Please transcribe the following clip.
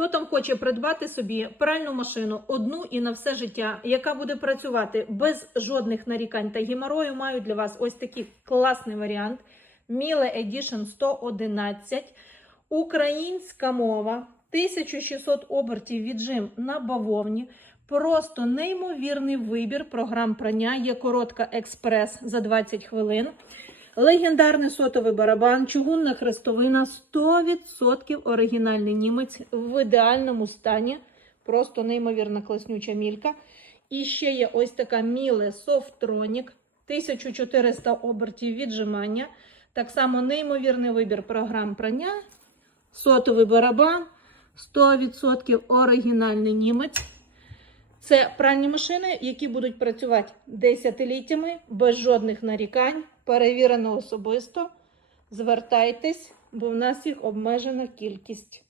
Хто там хоче придбати собі пральну машину одну і на все життя, яка буде працювати без жодних нарікань та геморою, маю для вас ось такий класний варіант. Miele Edition 111. Українська мова, 1600 обертів віджим на бавовні. Просто неймовірний вибір програм прання. Є коротка експрес за 20 хвилин. Легендарний сотовий барабан, чугунна хрестовина, 100% оригінальний німець в ідеальному стані. Просто неймовірна класнюча мілька. І ще є ось така Міле Софтронік, 1400 обертів віджимання. Так само неймовірний вибір програм прання. Сотовий барабан, 100% оригінальний німець. Це пральні машини, які будуть працювати десятиліттями без жодних нарікань, перевірено особисто. Звертайтесь, бо в нас їх обмежена кількість.